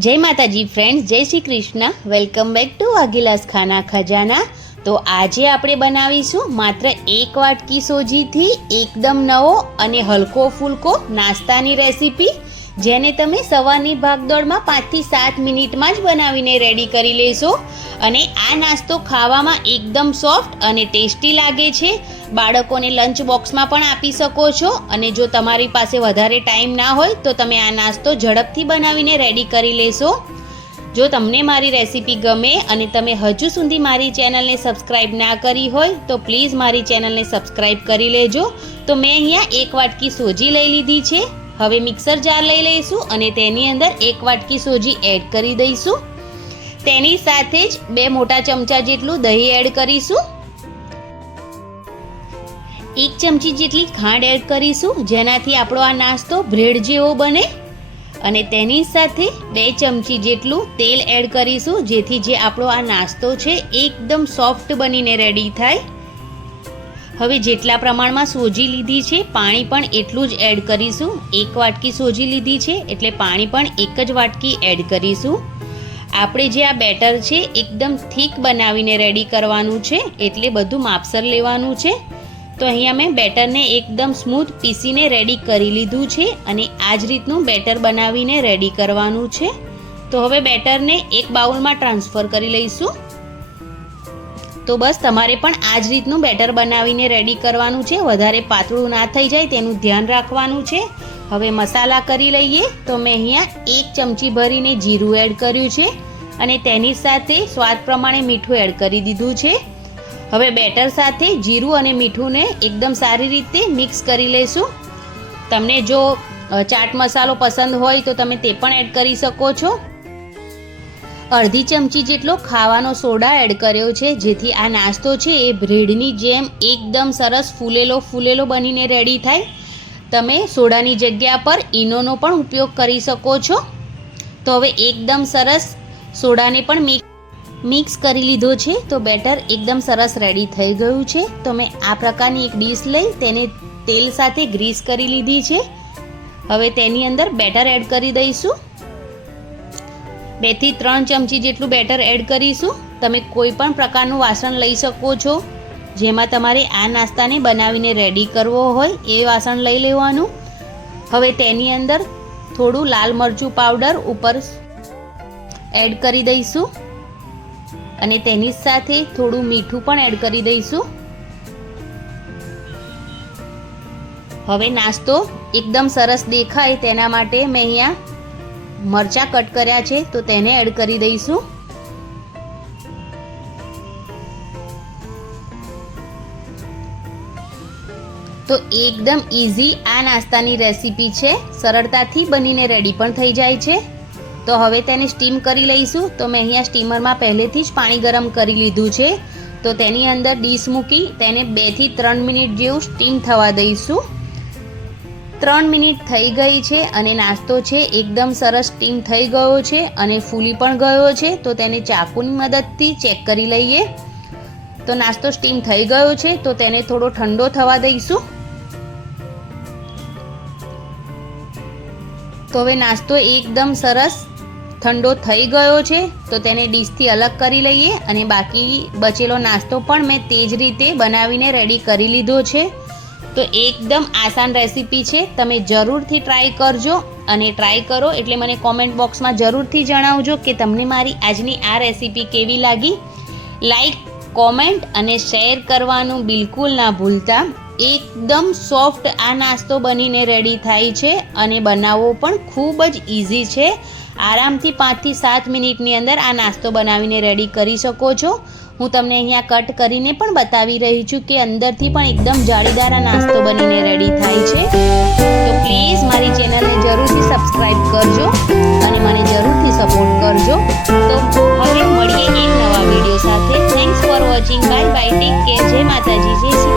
जय माताजी फ्रेंड्स, जय Shri Krishna. Welcome back to Vaghela's Khana Khazana. तो આજે આપણે બનાવીશું માત્ર એક વાટકી સોજીથી એકદમ નવો અને હલકો ફૂલકો નાસ્તાની રેસીપી, જેને તમે સવારની ભાગદોડમાં 5 થી 7 મિનિટમાં જ બનાવીને રેડી કરી લેશો। અને આ નાસ્તો ખાવામાં એકદમ સોફ્ટ અને ટેસ્ટી લાગે છે। બાળકોને લંચ બોક્સમાં પણ આપી શકો છો। અને જો તમારી પાસે વધારે ટાઈમ ના હોય તો તમે આ નાસ્તો ઝડપથી બનાવીને રેડી કરી લેશો। જો તમને મારી રેસીપી ગમે અને તમે હજુ સુધી મારી ચેનલને સબસ્ક્રાઈબ ના કરી હોય તો પ્લીઝ મારી ચેનલને સબસ્ક્રાઈબ કરી લેજો। તો મેં અહીંયા એક વાટકી સોજી લઈ લીધી છે। હવે મિક્સર જાર લઈ લઈશું અને તેની અંદર એક વાટકી સોજી એડ કરી દઈશું। તેની સાથે જ 2 મોટા ચમચા જેટલું દહીં એડ કરીશું। 1 ચમચી જેટલી ખાંડ એડ કરીશું, જેનાથી આપણો આ નાસ્તો બ્રેડ જેવો બને। અને તેની સાથે 2 ચમચી જેટલું તેલ એડ કરીશું, જેથી જે આપણો આ નાસ્તો છે એકદમ સોફ્ટ બનીને રેડી થાય। હવે જેટલા પ્રમાણમાં સોજી લીધી છે પાણી પણ એટલું જ એડ કરીશું। 1 વાટકી સોજી લીધી છે એટલે પાણી પણ 1 જ વાટકી એડ કરીશું। આપણે જે આ બેટર છે એકદમ થીક બનાવીને રેડી કરવાનું છે, એટલે બધું માપસર લેવાનું છે। તો અહીંયા મેં બેટરને એકદમ સ્મૂથ પીસીને રેડી કરી લીધું છે અને આ જ રીતનું બેટર બનાવીને રેડી કરવાનું છે। તો હવે બેટરને એક બાઉલમાં ટ્રાન્સફર કરી લઈશું। તો બસ તમારે પણ આ જ રીતનું બેટર બનાવીને રેડી કરવાનું છે, વધારે પાતળું ના થઈ જાય તેનું ધ્યાન રાખવાનું છે। હવે મસાલા કરી લઈએ। તો મેં અહીંયા 1 ચમચી ભરીને જીરું એડ કર્યું છે અને તેની સાથે સ્વાદ પ્રમાણે મીઠું એડ કરી દીધું છે। હવે બેટર સાથે જીરું અને મીઠુંને એકદમ સારી રીતે મિક્સ કરી લેશું। તમને જો ચાટ મસાલો પસંદ હોય તો તમે તે પણ એડ કરી શકો છો। અડધી ચમચી જેટલો ખાવાનો સોડા એડ કર્યો છે, જેથી આ નાસ્તો છે એ બ્રેડની જેમ એકદમ સરસ ફૂલેલો બનીને રેડી થાય। તમે સોડાની જગ્યા પર ઈનોનો પણ ઉપયોગ કરી શકો છો। તો હવે એકદમ સરસ સોડાને પણ મિક્સ કરી લીધો છે। તો બેટર એકદમ સરસ રેડી થઈ ગયું છે। તો મેં આ પ્રકારની એક ડીશ લઈ તેને તેલ સાથે ગ્રીસ કરી લીધી છે। હવે તેની અંદર બેટર એડ કરી દઈશું। 2 થી 3 ચમચી જેટલું બેટર એડ કરીશું। તમે કોઈ પણ પ્રકારનું વાસણ લઈ શકો છો, જેમાં તમારે આ નાસ્તાને બનાવીને રેડી કરવો હોય એ વાસણ લઈ લેવાનું। હવે તેની અંદર થોડું લાલ મરચું પાવડર ઉપર એડ કરી દઈશું અને તેની સાથે થોડું મીઠું પણ એડ કરી દઈશું। હવે નાસ્તો એકદમ સરસ દેખાય તેના માટે મેં અહીંયા મરચાં કટ કર્યા છે, તો તેને એડ કરી દઈશું। તો એકદમ ઇઝી આ નાસ્તાની રેસીપી છે, સરળતાથી બનીને રેડી પણ થઈ જાય છે। તો હવે તેને સ્ટીમ કરી લઈશું। તો મેં અહીંયા સ્ટીમરમાં પહેલેથી જ પાણી ગરમ કરી લીધું છે। તો તેની અંદર ડીશ મૂકી તેને 2 થી 3 મિનિટ જેવું સ્ટીમ થવા દઈશું। 3 મિનિટ થઈ ગઈ છે અને નાસ્તો છે એકદમ સરસ સ્ટીમ થઈ ગયો છે અને ફૂલી પણ ગયો છે। તો તેને ચાકુની મદદથી ચેક કરી લઈએ। તો નાસ્તો સ્ટીમ થઈ ગયો છે, તો તેને થોડો ઠંડો થવા દઈશું। તો હવે નાસ્તો એકદમ સરસ ઠંડો થઈ ગયો છે, તો તેને ડીશથી અલગ કરી લઈએ અને બાકી બચેલો નાસ્તો પણ મેં તે જ રીતે બનાવીને રેડી કરી લીધો છે। તો એકદમ આસાન રેસીપી છે, તમે જરૂરથી ટ્રાય કરજો અને ટ્રાય કરો એટલે મને કોમેન્ટ બોક્સમાં જરૂરથી જણાવજો કે તમને મારી આજની આ રેસીપી કેવી લાગી। લાઈક, કોમેન્ટ અને શેર કરવાનું બિલકુલ ના ભૂલતા। એકદમ સોફ્ટ આ નાસ્તો બનીને રેડી થાય છે અને બનાવવો પણ ખૂબ જ ઇઝી છે। આરામથી 5 થી 7 મિનિટની અંદર આ નાસ્તો બનાવીને રેડી કરી શકો છો। હું તમને અહીંયા કટ કરીને પણ બતાવી રહી છું કે અંદરથી પણ એકદમ જાળીદાર આ નાસ્તો બનીને રેડી થાય છે। તો પ્લીઝ મારી ચેનલને જરૂરથી સબસ્ક્રાઈબ કરજો અને મને જરૂરથી સપોર્ટ કરજો। તો હવે મળીએ એક નવા વિડીયો સાથે। Thanks for watching. Bye bye, take care, જય માતાજી, જય શ્રી